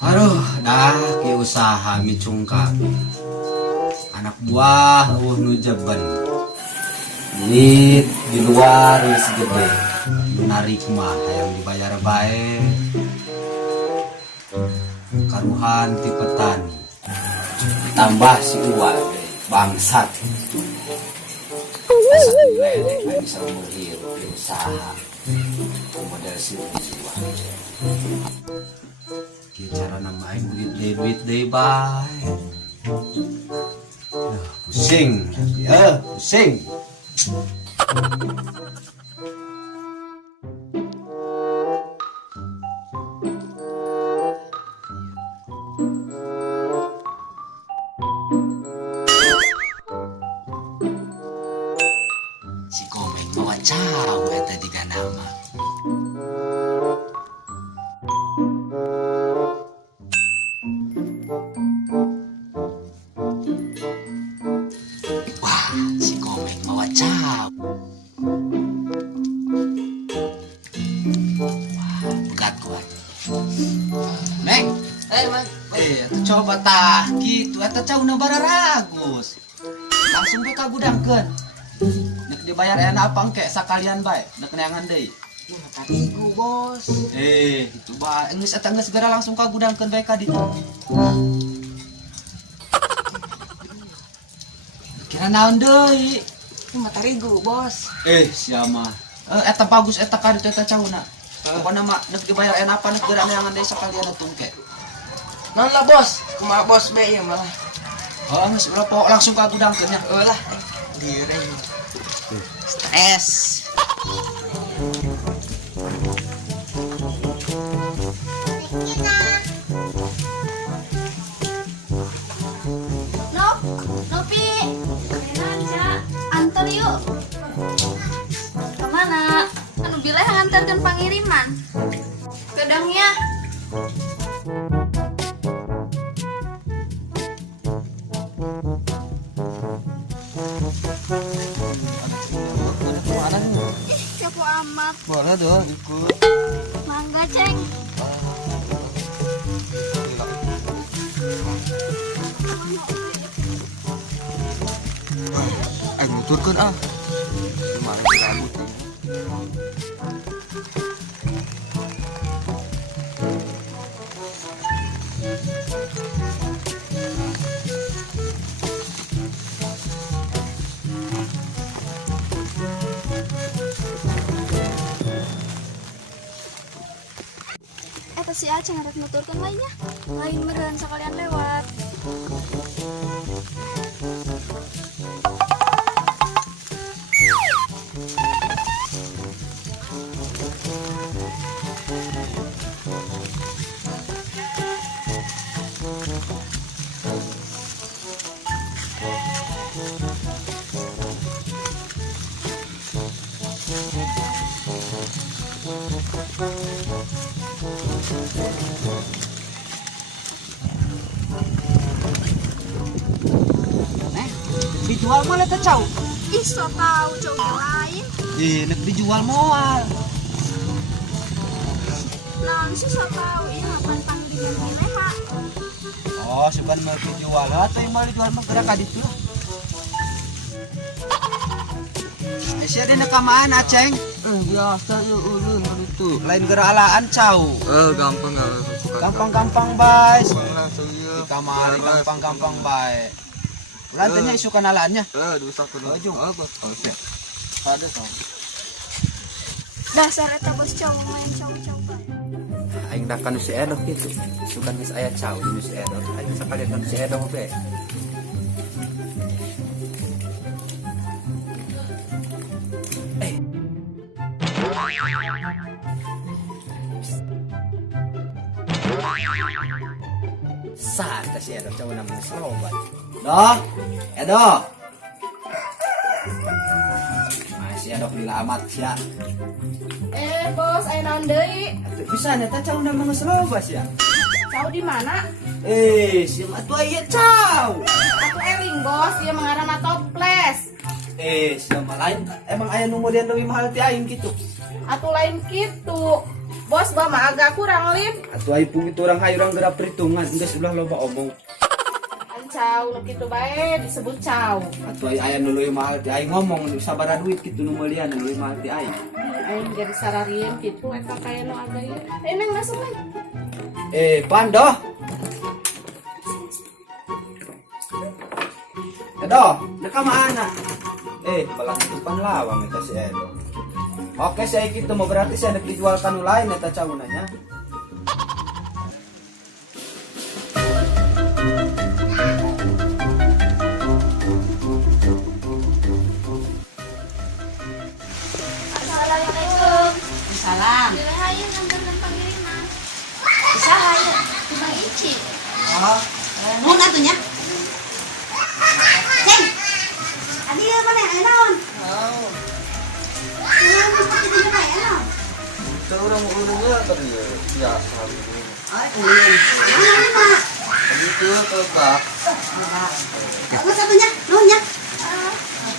Aduh, dah ke usaha micungka. Anak buah nu jaban. Duit di luar segede. Menarik mah yang dibayar baik. Karuhan ti petani. Tambah si uang bangsat. Asal lele nggak bisa menghirup di usaha. Modal si uang. Cara namain duit deh baik. Pusing, pusing. Si Komeng mau cawe tadi kan nama. Wah, si Komeng mau cawe. Wah, begat kuat. Neng, Mas. coba tah gitu, eta cauna bararagus. Langsung ke kagudangkeun. Nek dibayar enak apa engke sakalian bae, nek neangan deui. Tadiku bos. Itu bae, geus eta geus segera langsung kagudangkeun bae ka ditu. Kira naon deui? Matarigu bos. Sia mah. Eta bagus eta ka ditu eta cauna. Pokona mah nek dibayar enak apa nek geura neangan deui sakalian tungke. Non lah bos, kumaha bos be ya malah. Oh, geus berapa langsung kagudangkeun nya. Lah, direng. Stres. Nopi, antar yuk. Kemana? Anu bileh ngantarkan pangiriman. Kedangnya. Mana nih? Kepo amat. Boleh dong ikut. Mangga ceng. Nuturkeun ah. Gimana rambut ini? Si Aceh ngarep nuturkan lainnya. Lain meureun sakalian lewat. Dijual malah tecau. Ih, so tau jauh lain. Nek dijual moal. Naon sih so tau ieu ngapan panggilan pilih, Pak. Oh, seban mau dijual atau yang mau dijual mah gerak ka ditu. Sia dina kamaan Aceng. Biasa ya ulun itu. Lain gerak alaan cau. Gampang ya. Gampang-gampang bae. Langsung ya. Di kamar gampang-gampang bae. Lantenya isu kanalaannya. Dosa kudu. Apa? Oh, siap. Ada tau. Dasar eta bos cowok main cowok-cowok. Aing dah kan si Edok gitu. Sukan geus aya cau di si Edok. Aing sakalian kan si Edok be. Saan si Edok cau namanya serobat. Doh, Edo. Masih Edok lila amat ya. Bos, ayo naon deui? Bisa nyata cau namanya serobat ya. Cau di mana? Si matu aya cau. Aku eling, Bos, dia mengarana toples. Siapa lain emang aya nu modern lebih mahal ti aing gitu. Atuh lain kitu. Bos, gua mah agak kurang lip. Atuh ai pung itu orang hayu orang gerak perhitungan, geus ulah loba omong. Cau, nu kitu bae disebut cau. Atuh ai aya nu leuwih mahal ti ai ngomong sabaraha duit kitu nu meulieun nu leuwih mahal ti ai. Aing jadi sararieun kitu eta kaya nu aga ieu. Neng masuk Neng. Pando. Edo, deka mana? Balang depan lawang eta si Edo. Oke, saya gitu mau berarti saya ada dijual kanu lain eta caunanya. Assalamualaikum. Salam. Hayu nganterkeun pangiriman. Usaha ya, Bang Ici. Nuhun atunya. Ceng. Adi mana aya naon? Naon tempat itu juga aya naon? Orang urungnya tadi ya. Oh, kemudian. Naon Mak? Itu tetap. Bagus atunya, nuhun ya.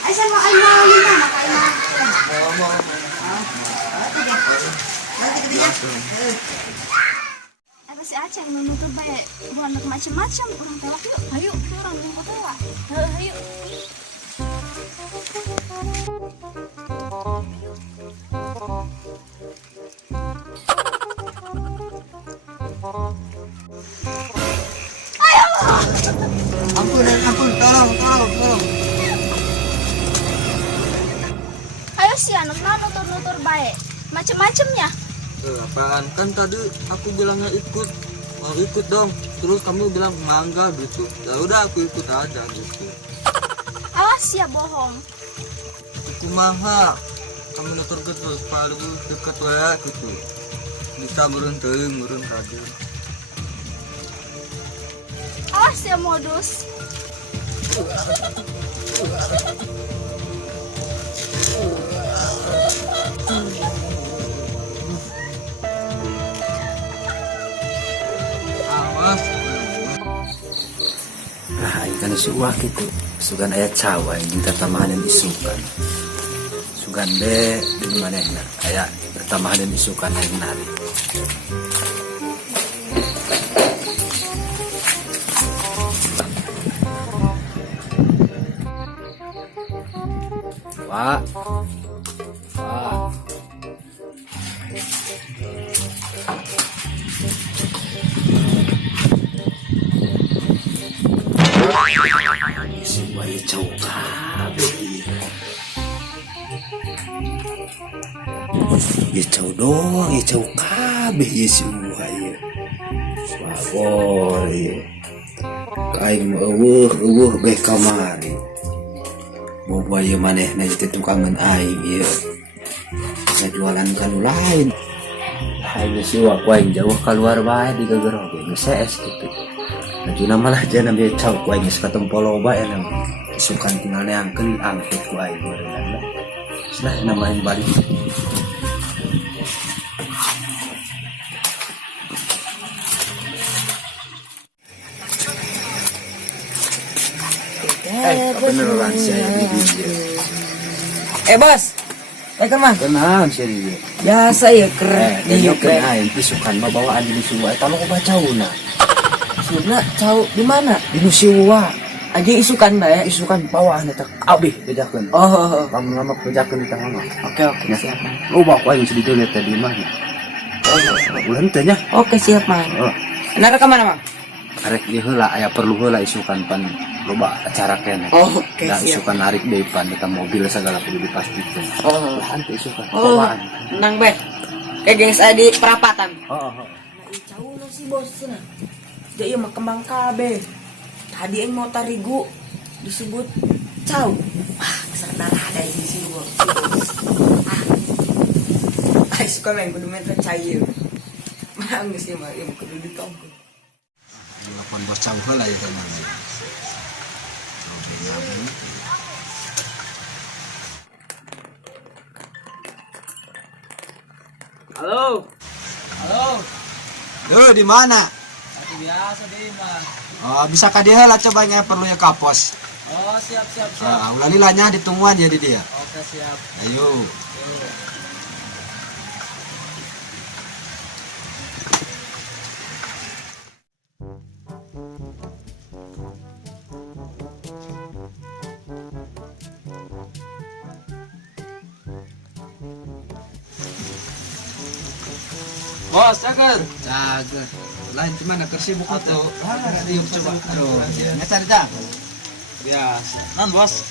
Ai saya mau minta maka aing mau. Oh, tiga. Lagi gede ya. Apa si Aceh nu nutup bae bukan macam-macam urang tewak yuk. Hayu, urang nu tewak. Hayu. Ampun, tolong. Hayu si anu nutur-nutur bae. Macam-macamnya. Apaan? Kan tadi aku bilangnya mau ikut dong. Terus kamu bilang mangga gitu. Ya udah aku ikut aja gitu. Awas ya bohong. Kumaha kamu nutur terus paling deket wae gitu. Bisa meureun teuing, meureun radio. Awas ya modus. Awas. Nah, ikan suah gitu. Sugan ayat cawa yang minta tambahan yang isukan. Sugan be di mana ayat tambahan yang isukan yang nari. Pak. Supaya jauh kabeh. Ya jauh doang, ya jauh kabeh ya semua ya. Swabor ya. Kain eueuh beh kamari. Mau bae manehna itu tukangan aing ya. Jualan kanu lain. Aing sih wa aing jauh keluar bae di gagerog geus CS gitu. Ajuna malah jangan dia cau ku aing sekatong poloba ya nang isukan tinggal neangkeun angkut ku aing berenang. Sudah namain balik. Beneran saya di dia. Bos. Kemana? Kenal sih dia. Biasa ya keren. Iya keren aing isukan mah bawaan di Nusiwa eta mah bacauna. Sudah tahu di mana? Di Nusiwa. Aja isukan bae. Isukan bawaan eta abih bejakeun. Oh. Lama-lama bejakeun di tengah mah. Oke, siap. Loba ku aing sedih lihat tadi mah. Ulah teh nya. Oke, siap, Mang. Oh, Nara ke mana, Mang? arek ieu heula aya perlu heula isukan pan loba acara kene. Oke, Da siap. isukan narik deui pan eta mobil segala kudu dipastikeun. Oh. Lahan teh isukan Oh, bawaan. tenang, Be. Kayak geng saya di perapatan. Oh. Jauh lo si bos cenah. Dia mah kembang kabe. Tadi yang mau tarigu disebut cau. Wah, serta ada di sini bos. Ay, suka main kudu main cair. Mana geus ieu mah ieu kudu ditongkol. Lapan bos cau heula ya teman. Halo. Di mana? Biasa deh mah. Oh, bisa ka dia lah coba nya perlu ya kapos. Oh, siap. Ulalilanya ditungguan ya di dia. Oke, siap. Ayo. Bos, cager. Jaga. Lain gimana kersibuk Atau Yuk coba. Aduh, ngecar dah. biasa. Non, Bos.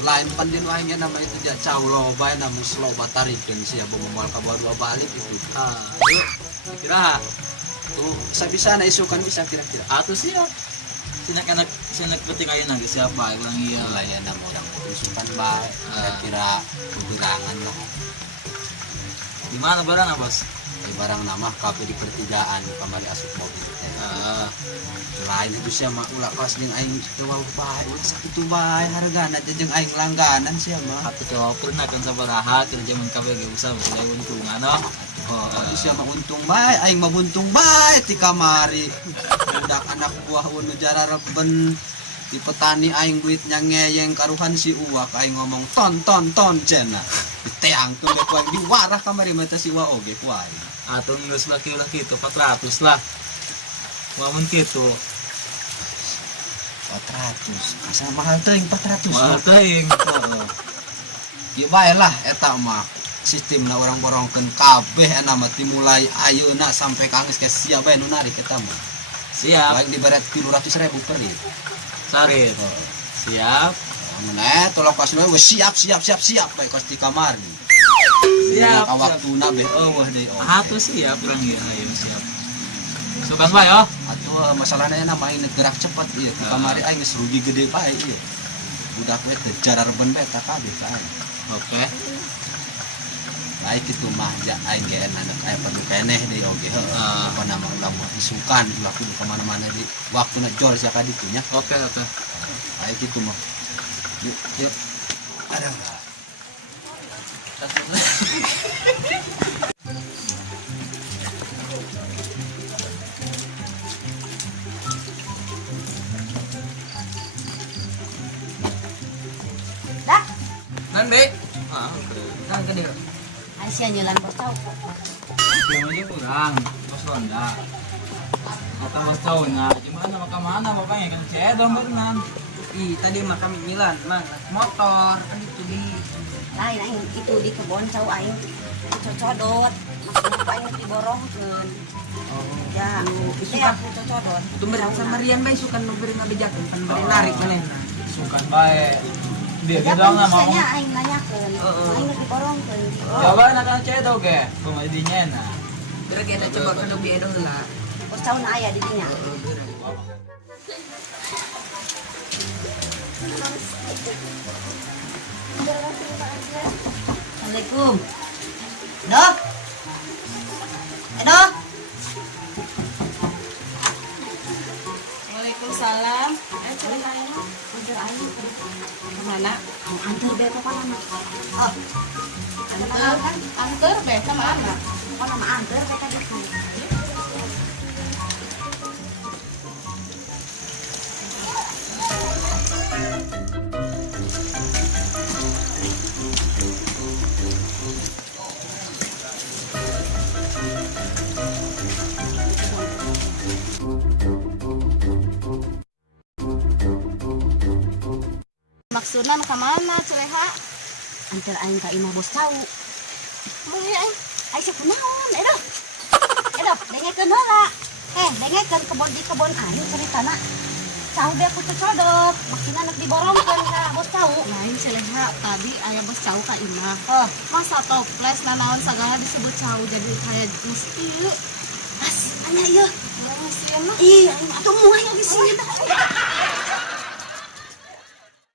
Lain pandin wahnya nama itu dia cau loba namu slow batarikan siya bumumal ka dua balik itu. Yuk. Kira Tuh, saya bisa na isukan bisa kira-kira. atau siap. Sinak penting ayo nang siapa ulang iya. Layan na mo lang isukan ba kira-kira kegerangan lah. Di mana barang ah, Bos? Ay barang nama kape di pertigaan kamari asup mobil. Lain itu siya maula kas ning aing kewal bae ulah sakitu bae hargana jeung aing langganan siya mah. Atau coba pernah kan sabaraha kerja mun kabeh ge usah usah untungan no. Tapi siya mauntung bae aing mabuntung bae ti kamari. Budak anak buah unu jarareben di petani aing duitnya ngeyeng karuhan si uwak aing ngomong ton cenah. Diteang tuh dek wae diwarah kamari mata si uwa oge ku aing. Atau ngeus laki-laki itu 400 lah. Wamun kitu. 400. Asa mahal teuing 400. Mahal teuing. Heeh. Ieu bae lah eta mah sistemna orang borongkeun kabeh ena mah dimulai ayeuna sampai kangis ke sia bae nu narik eta mah. Siap. Baik diberet 300.000 per rit. Sarit. Siap. Mun tolong kasih we siap bae kos di kamar. Siap. Ka waktuna beh eueuh deui. Atuh siap urang ieu ayo siap. Sukan bae oh. Atuh masalahna ena main gerak cepat ieu. Di kamari aing geus rugi gede bae ieu. Budak we teu jarareben bae tak kabeh ka aing. Oke. Baik itu mah ja aing ge anak aya perlu keneh deui oge heuh. Apa nama kamu isukan ulah kudu ka mana-mana di waktuna jol sia ka ditu nya. Oke. Baik itu mah. Yuk. Aduh. Dah, Nan be. Kan gede. Aisyah nyelan bos tahu. Yang aja kurang. Bos Ronda. Kata bos tahu nah, gimana mana bapaknya kan cedong berenang. Ih, tadi mah kami Milan, mang motor kan itu di Lain aing itu di kebon cau aing cocodot. Maksudnya aing diborongkeun. Ya, itu aku cocodot. tumber sama Rian bae suka nu beri ngabejakeun pan beri narik manehna. Sukan bae. Dia Ya gedong kan lah mau. biasanya aing nanyakeun. Aing diborongkeun. Coba nak cedong ge. Kumadinya na. Berarti ada coba kana bi edo heula. Bos cau na aya di dinya. Assalamualaikum. Dok. Dok. Waalaikumsalam. Ceritain udah aing Kemana? antar be ke mana? Oh. Kenal kan? Anter be sama anak. Oh, nama antar be tadi. Maksudnya ke mana Cereha? Antar aing ka imah bos cau. Mulai aing. Ai sa kunaon, edo. Dengekeun heula. Dengekeun kebon aing ceritana. Cau be aku cocodot. Maksudna anak diborongkeun ka bos cau. Lain Cereha tadi ayah bos cau ka imah. Oh, Masa toples nanaon segala disebut cau jadi kayak mesti yuk. pas anya ieu. Udah mesti mah. Ih, aing atuh moal di sini.